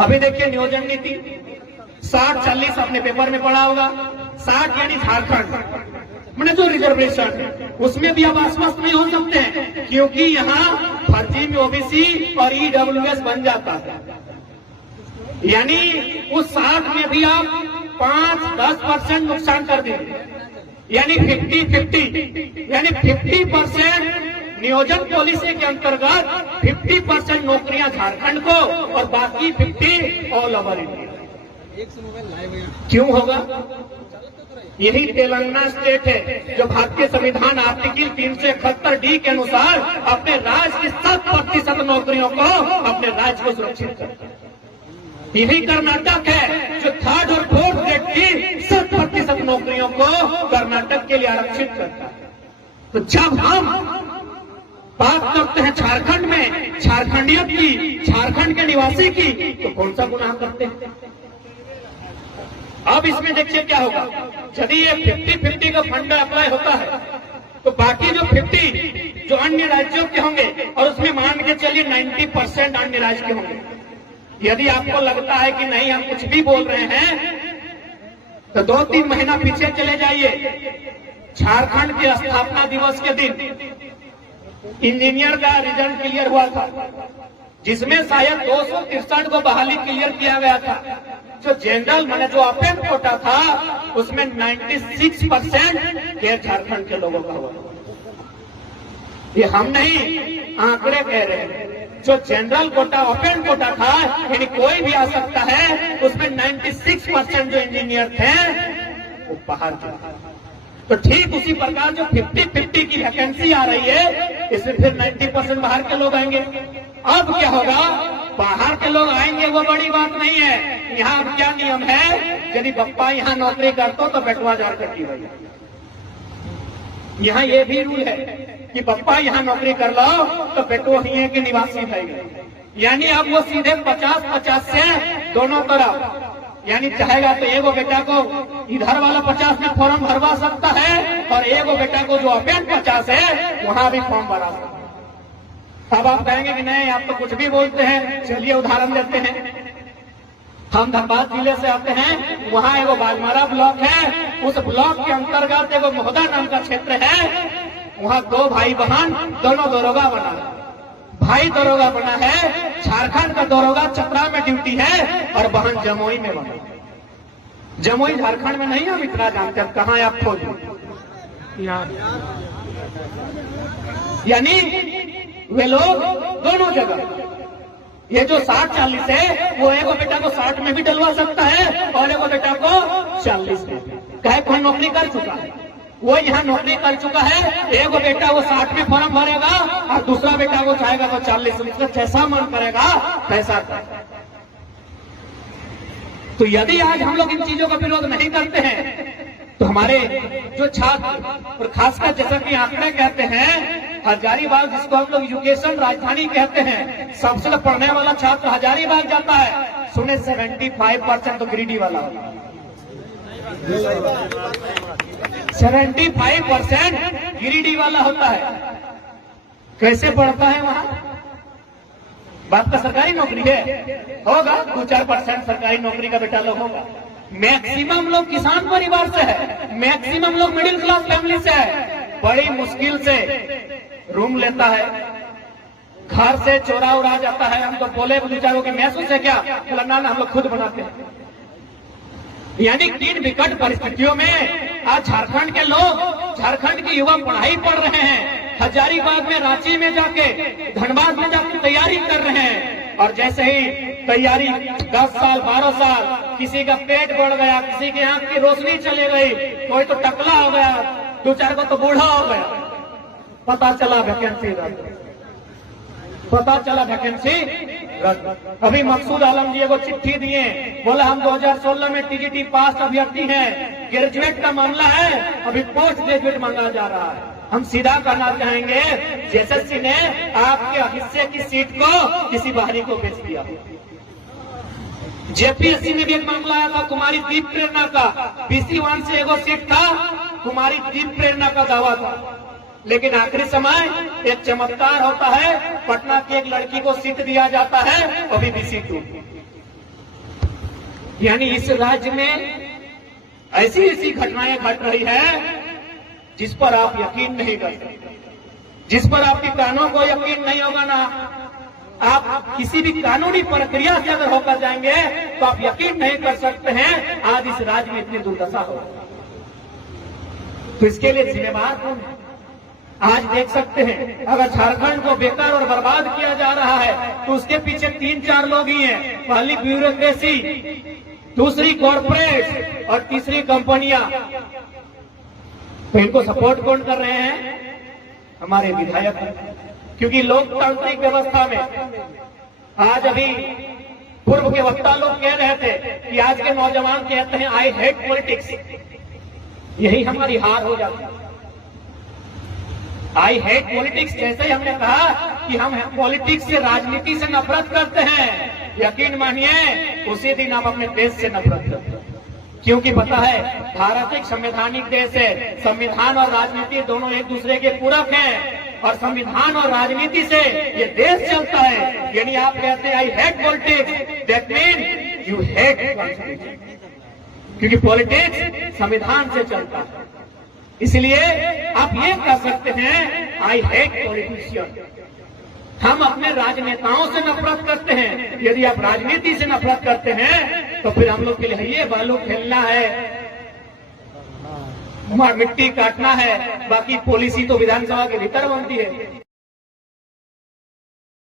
अभी देखिए नियोजन नीति 60-40 अपने पेपर में पढ़ा होगा। 60 यानी झारखंड मैंने जो रिजर्वेशन है उसमें भी अब आश्वस्त नहीं हो सकते हैं, क्योंकि यहाँ फर्जी में ओबीसी और ईडब्ल्यूएस बन जाता है। यानी उस 60 में भी आप 5-10% नुकसान कर देंगे, यानी 50-50, यानी 50% नियोजन पॉलिसी के अंतर्गत 50% नौकरियां झारखंड को और बाकी 50 ऑल ओवर इंडिया। क्यों होगा? यही तेलंगाना स्टेट है जो भारतीय संविधान आर्टिकल 371D के अनुसार अपने राज्य की 7% नौकरियों को अपने राज्य को सुरक्षित करता है। यही कर्नाटक है जो 3rd और 4th ग्रेड की 7% नौकरियों को कर्नाटक के लिए आरक्षित करता है। तो जब हम बात करते हैं झारखंड में झारखंडियत की, झारखंड के निवासी की, तो कौन सा गुनाह करते हैं? अब इसमें देखिए क्या होगा। यदि ये 50-50 का फंड अप्लाई होता है तो बाकी जो 50 जो अन्य राज्यों के होंगे, और उसमें मान के चलिए 90% अन्य राज्य के होंगे। यदि आपको लगता है कि नहीं हम कुछ भी बोल रहे हैं, तो 2-3 महीना पीछे चले जाइए। झारखंड के स्थापना दिवस के दिन इंजीनियर का रिजल्ट क्लियर हुआ था, जिसमें शायद 263 को बहाली क्लियर किया गया था। जो जनरल मैंने जो ओपन कोटा था उसमें 96% गैर झारखंड के लोगों का हुआ। ये हम नहीं, आंकड़े कह रहे हैं। जो जनरल कोटा ओपन कोटा था, यानी कोई भी आ सकता है, उसमें 96% जो इंजीनियर थे वो बाहर थे। तो ठीक उसी प्रकार जो 50-50 की वैकेंसी आ रही है, इसमें फिर 90% बाहर के लोग आएंगे। अब क्या होगा? बाहर के लोग आएंगे वो बड़ी बात नहीं है। यहाँ अब क्या नियम है, यदि बप्पा यहाँ नौकरी करता तो बेटवा झारखंड की भाई। यहाँ ये भी रूल है कि बप्पा यहाँ नौकरी कर लो तो बेटो ही के निवासी भाई। यानी अब वो सीधे 50-50 से दोनों तरफ, यानी चाहेगा तो एगो बेटा को इधर वाला 50 में फॉर्म भरवा सकता है, और एगो बेटा को जो ओपन 50 है वहां भी फॉर्म भरा सकता है। अब आप कहेंगे कि नहीं आप तो कुछ भी बोलते हैं। चलिए उदाहरण देते हैं। हम धनबाद जिले से आते हैं, वहां एगो बागमारा ब्लॉक है। उस ब्लॉक के अंतर्गत एगो मोहदा नाम का क्षेत्र है। वहां 2 भाई बहन दोनों दरोगा बना है। भाई दरोगा बना है, झारखंड का दरोगा चतरा में ड्यूटी है, और बहन जमुई में बना। जमुई झारखंड में नहीं, हम इतना जानते हैं। कहाँ आप खोज यानी वे लोग दोनों जगह। ये जो 60-40 है वो एगो बेटा को 60 में भी डलवा सकता है और एगो बेटा को 40 में। कहे कौन नौकरी कर चुका है, वो यहाँ नौकरी कर चुका है। एगो बेटा वो 60 में फॉर्म भरेगा और दूसरा बेटा वो चाहेगा तो 40 में। जैसा मन करेगा वैसा करेगा। तो यदि आज हम लोग इन चीजों का विरोध नहीं करते हैं तो हमारे जो छात्र, और खासकर जैसा कि आंकड़े कहते हैं, हजारीबाग जिसको हम लोग एजुकेशन राजधानी कहते हैं, सबसे पढ़ने वाला छात्र हजारीबाग जाता है। सुने 75% तो गिरिडीह वाला होता है। 75% गिरिडीह वाला होता है। कैसे पढ़ता है वहां? बात का सरकारी नौकरी है, होगा 2-4% सरकारी नौकरी का बेटा लोग होगा। मैक्सिमम लोग किसान परिवार से है, मैक्सिमम लोग मिडिल क्लास फैमिली से है। बड़ी मुश्किल से रूम लेता है, घर से चोरा उड़ा जाता है। हम तो बोले बेचारों के मैसूस है क्या, ना हम लोग खुद बनाते हैं। यानी किन विकट परिस्थितियों में आज झारखंड के लोग, झारखंड के युवा पढ़ाई पढ़ रहे हैं। हजारीबाग में, रांची में जाके, धनबाद में जाके तैयारी कर रहे हैं। और जैसे ही तैयारी 10 साल 12 साल, किसी का पेट बढ़ गया, किसी की आंख की रोशनी चली गई, कोई तो टकला हो गया, 2-4 को तो बूढ़ा हो गया, पता चला वैकेंसी रद्द। पता चला वैकेंसी रद्द। अभी मकसूद आलम जी को चिट्ठी दिए, बोला हम 2016 में टीजीटी पास अभ्यर्थी हैं, ग्रेजुएट का मामला है, अभी पोस्ट ग्रेजुएट मांगा जा रहा है। हम सीधा कहना चाहेंगे, जेएसएससी ने आपके हिस्से की सीट को किसी बाहरी को बेच दिया। जेपीएससी में भी एक मामला आया था, कुमारी दीप प्रेरणा का, BC1 से एगो सीट था, कुमारी दीप प्रेरणा का दावा था। लेकिन आखिरी समय एक चमत्कार होता है, पटना की एक लड़की को सीट दिया जाता है, वो भी BC2। यानी इस राज्य में ऐसी ऐसी घटनाएं घट रही है जिस पर आप यकीन नहीं कर सकते, जिस पर आपके कानों को यकीन नहीं होगा ना, आप किसी भी कानूनी प्रक्रिया से अगर होकर जाएंगे तो आप यकीन नहीं कर सकते हैं आज इस राज्य में इतनी दुर्दशा हो। तो इसके लिए जिम्मेवार कौन है? आज देख सकते हैं अगर झारखंड को बेकार और बर्बाद किया जा रहा है तो उसके पीछे 3-4 लोग ही हैं। पहली ब्यूरोक्रेसी, दूसरी कॉर्पोरेट और तीसरी कंपनियां। तो इनको सपोर्ट कौन कर रहे हैं? हमारे विधायक। क्योंकि लोकतांत्रिक व्यवस्था में आज अभी पूर्व के वक्ता लोग कह रहे थे कि आज के नौजवान कहते हैं आई हेट पॉलिटिक्स। यही हमारी हार हो जाती है। आई हेट पॉलिटिक्स, जैसे ही हमने कहा कि हम पॉलिटिक्स से, राजनीति से नफरत करते हैं, यकीन मानिए उसी दिन आप अपने देश से नफरत करते हैं। क्योंकि पता है भारत एक संवैधानिक देश है, संविधान और राजनीति दोनों एक दूसरे के पूरक हैं और संविधान और राजनीति से ये देश चलता है। यानी आप कहते हैं I hate politics, that mean you hate constitution, क्योंकि पॉलिटिक्स संविधान से चलता है। इसलिए आप ये कह सकते हैं आई हेट पॉलिटिशियन। हम अपने राजनेताओं से नफरत करते हैं। यदि आप राजनीति से नफरत करते हैं तो फिर हम लोग के लिए ये बालू खेलना है, मिट्टी काटना है, बाकी पॉलिसी तो विधानसभा के भीतर बनती है।